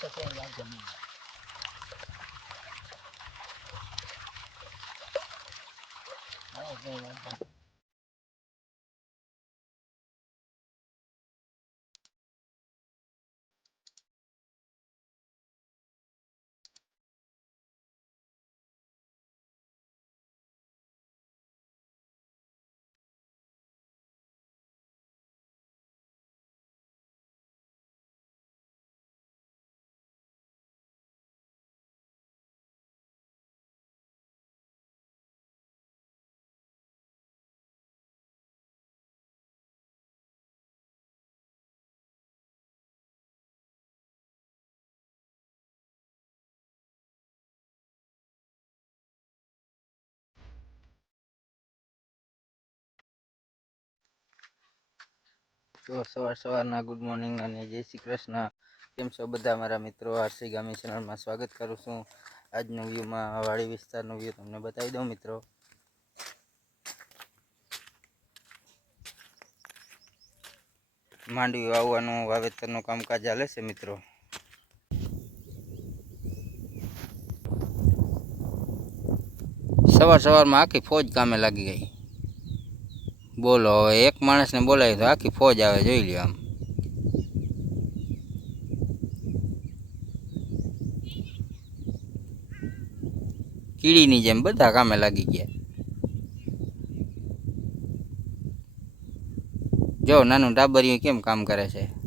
તો કોઈ લાગે નહીં હા, કોઈ વાંધો નહીં. તો સવાર સવારના ગુડ મોર્નિંગ અને જય શ્રી કૃષ્ણ. કેમ છો બધા મારા મિત્રો? આરસી ગામી ચેનલમાં સ્વાગત કરું છું. આજનો વ્યૂમાં વાડી વિસ્તારનો વ્યૂ તમને બતાવી દઉં મિત્રો. માંડવી વાવવાનું, વાવેતરનું કામકાજ ચાલે છે મિત્રો. સવાર સવારમાં આખી ફોજ કામે લાગી ગઈ. બોલો, હવે એક માણસને બોલાવી તો આખી ફોજ આવે, જોઈ લ્યો આમ. કીડીની જેમ બધા કામે લાગી ગયા. જો, નાનું ટાબરિયું કેમ કામ કરે છે?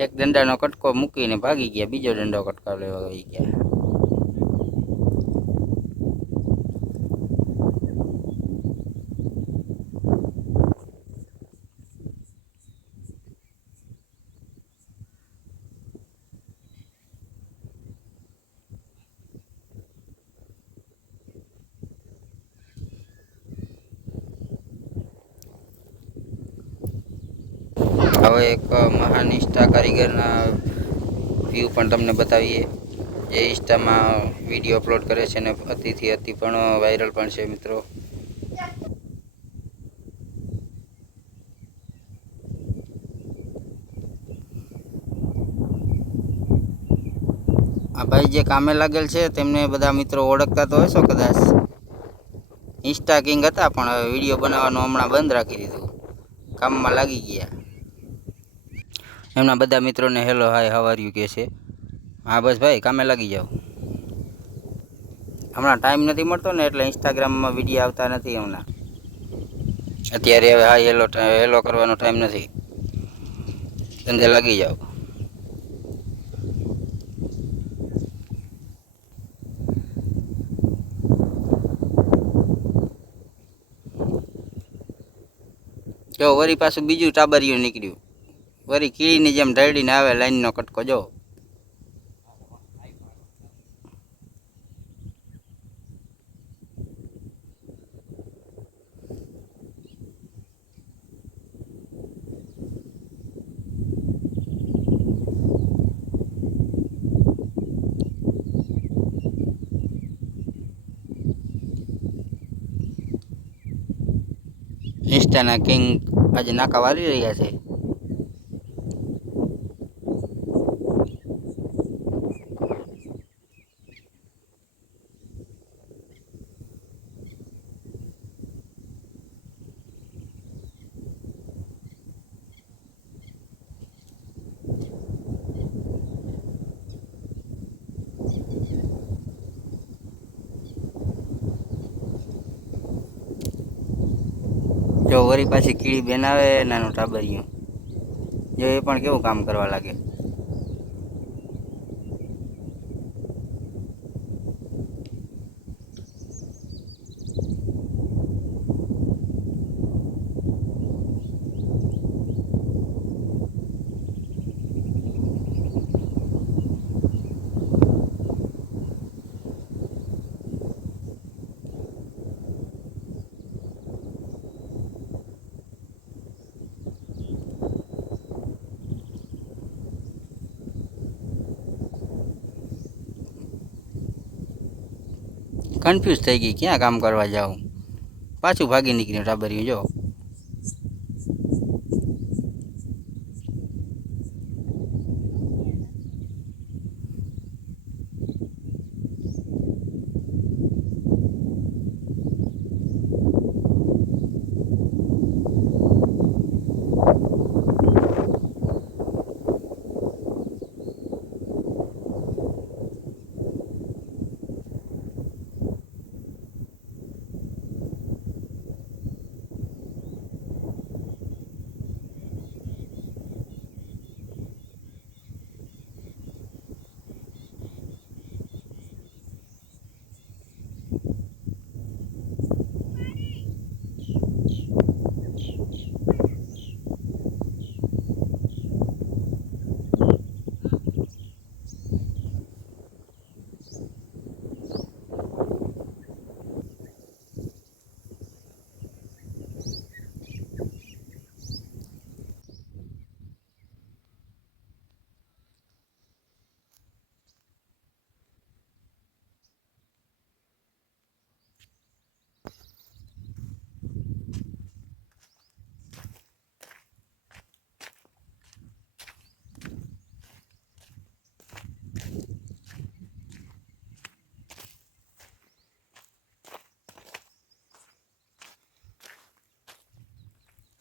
એક દંડાનો કટકો મૂકીને ભાગી ગયા બીજો દંડો કટકો લેવા વહી ગયા હવે એક મહાન ઇન્સ્ટા કારીગરના વ્યૂ પણ તમને બતાવીએ. જે ઇન્સ્ટામાં વીડિયો અપલોડ કરે છે અને અતિથી અતિ પણ વાયરલ પણ છે મિત્રો. આ ભાઈ જે કામે લાગેલ છે તેમને બધા મિત્રો ઓળખતા તો હશો કદાચ. ઇન્સ્ટા કિંગ હતા, પણ હવે વીડિયો બનાવવાનું હમણાં બંધ રાખી દીધું. કામમાં લાગી ગયા. એમના બધા મિત્રોને હેલો હાય હવાર્યું કહે છે. હા, બસ ભાઈ, કામે લાગી જાઓ. હમણાં ટાઈમ નથી મળતો ને, એટલે ઇન્સ્ટાગ્રામમાં વીડિયો આવતા નથી હમણાં. અત્યારે હવે હા હેલો હેલો કરવાનો ટાઈમ નથી. ધંધે લાગી જાઓ. જો વરી પાછું બીજું ટાબરિયું નીકળ્યું. વરી કીડીની જેમ ઢળીને આવે લાઈનનો કટકો, જો. ઇન્સ્ટાના કિંગ આજે નાકા વારી રહ્યા છે. જો વરી પાછી કીડી બેન આવે નાનું ટાબરિયું. જો એ પણ કેવું કામ કરવા લાગે? કન્ફ્યુઝ થઈ ગઈ ક્યાં કામ કરવા જાઉં? પાછું ભાગી નીકળ્યું ટાબરિયું જો.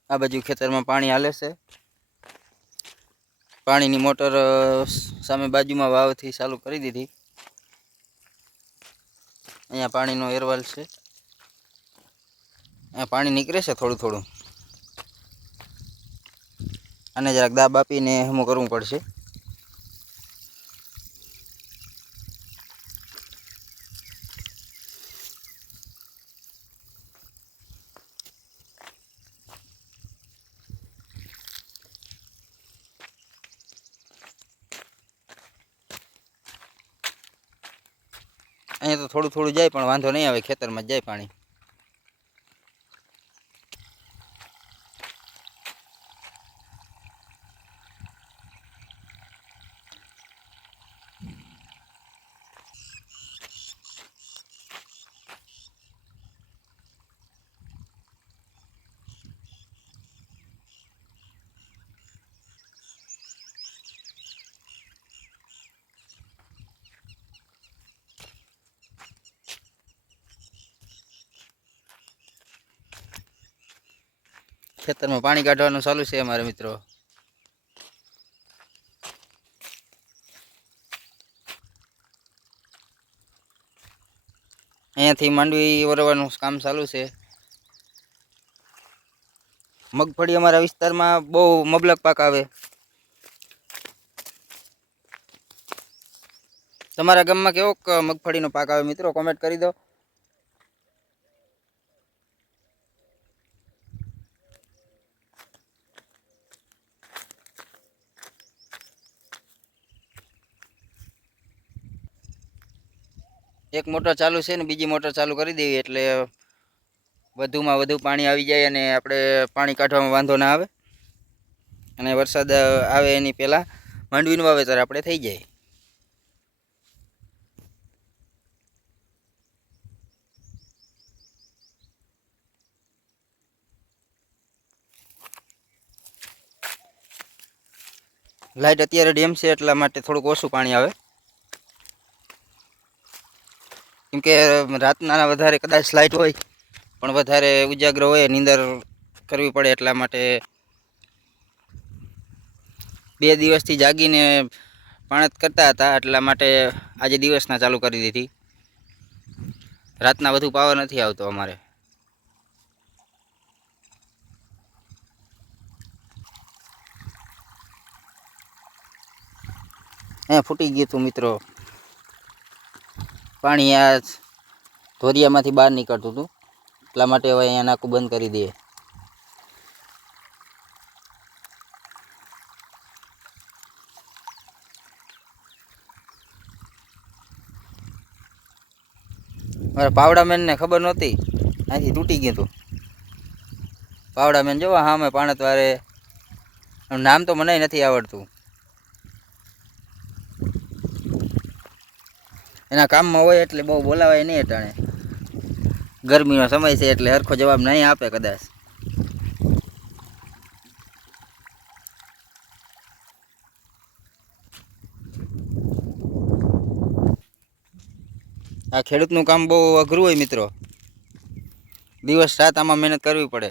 આ બાજુ ખેતરમાં પાણી હાલે છે. પાણીની મોટર સામે બાજુમાં વાવથી ચાલુ કરી દીધી. અહીંયા પાણીનો એરવાલ છે. અહીંયા પાણી નીકળે છે થોડું થોડું. અને જરાક દાબ આપીને હમું કરવું પડશે. અહીંયા તો થોડું થોડું જાય પણ વાંધો નહીં આવે ખેતરમાં જાય પાણી. ખેતરમાં પાણી કાઢવાનું ચાલુ છે અમારા મિત્રો. અહીંયાથી માંડવી વરવાનું કામ ચાલુ છે. મગફળી અમારા વિસ્તારમાં બહુ મબલક પાક આવે. તમારા ગામમાં કેવો મગફળીનો પાક આવે મિત્રો? કોમેન્ટ કરી દો. એક મોટર ચાલુ છે ને બીજી મોટર ચાલુ કરી દેવી એટલે વધુમાં વધુ પાણી આવી જાય અને આપણે પાણી કાઢવામાં વાંધો ના આવે. અને વરસાદ આવે એની પહેલાં માંડવીનું વાવેતર આપણે થઈ જાય. લાઇટ અત્યારે ડેમ છે એટલા માટે થોડુંક ઓછું પાણી આવે. કેમ કે રાતના વધારે કદાચ લાઇટ હોય, પણ વધારે ઉજાગ્ર હોય, નીંદર કરવી પડે એટલા માટે બે દિવસથી જાગીને પાણત કરતા હતા, એટલા માટે આજે દિવસના ચાલુ કરી દીધી. રાતના વધુ પાવર નથી આવતો અમારે. અહીંયા ફૂટી ગયું હતું મિત્રો. પાણી આ ધોરિયામાંથી બહાર નીકળતું હતું. એટલા માટે હવે અહીંયા નાકું બંધ કરી દઈએ. મારા પાવડામેનને ખબર નહોતી. અહીંથી તૂટી ગયું હતું પાવડામેન જોવા, હા મેં પાણતવારે નામ તો મને નથી આવડતું. એના કામમાં હોય એટલે બહુ બોલાવાય નહીં અટાણે. ગરમીનો સમય છે એટલે હરખો જવાબ નહીં આપે કદાચ. આ ખેડૂતનું કામ બહુ અઘરું હોય મિત્રો. દિવસ રાત આમાં મહેનત કરવી પડે.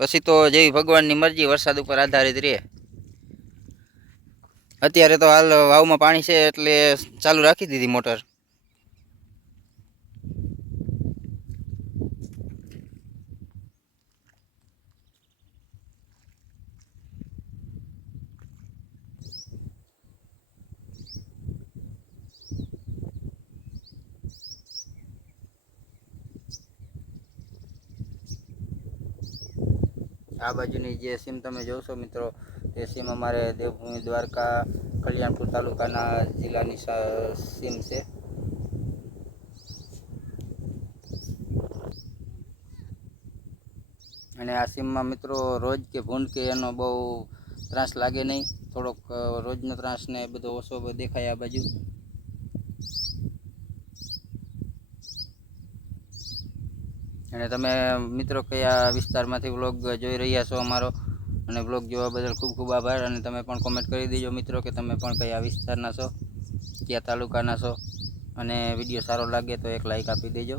પછી તો જેવી ભગવાનની મરજી વરસાદ ઉપર આધારિત રહે. અત્યારે તો હાલ વાવમાં પાણી છે એટલે ચાલુ રાખી દીધી મોટર. આ બાજુની જે સીમ તમે જોશો મિત્રો તે સીમ અમારે દેવભૂમિ દ્વારકા, કલ્યાણપુર તાલુકાના જિલ્લાની સીમ છે. અને આ સીમમાં મિત્રો રોજ કે ભૂંડ કે એનો બહુ ત્રાસ લાગે નહીં. થોડોક રોજનો ત્રાસ ને બધો ઓછો દેખાય આ બાજુ. અને તમે મિત્રો કયા વિસ્તારમાંથી વ્લોગ જોઈ રહ્યા છો અમારો? અને વ્લોગ જોવા બદલ ખૂબ ખૂબ આભાર. અને તમે પણ કોમેન્ટ કરી દેજો મિત્રો કે તમે પણ કયા વિસ્તારના છો, કયા તાલુકાના છો. અને વીડિયો સારો લાગે તો એક લાઈક આપી દેજો.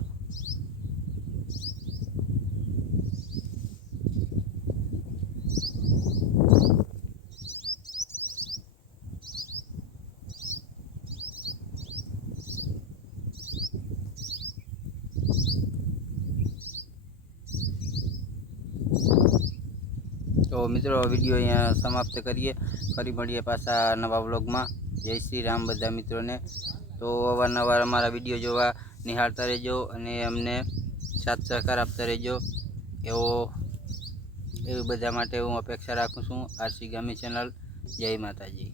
તો મિત્રો, વીડિયો અહીંયા સમાપ્ત કરીએ. ફરી મળીએ પાછા નવા વ્લોગમાં. જય શ્રી રામ બધા મિત્રોને. તો અવારનવાર અમારા વીડિયો જોવા નિહાળતા રહેજો અને અમને સાથ સહકાર આપતા રહેજો. એવો એવી બધા માટે હું અપેક્ષા રાખું છું. RC Gami channel. જય માતાજી.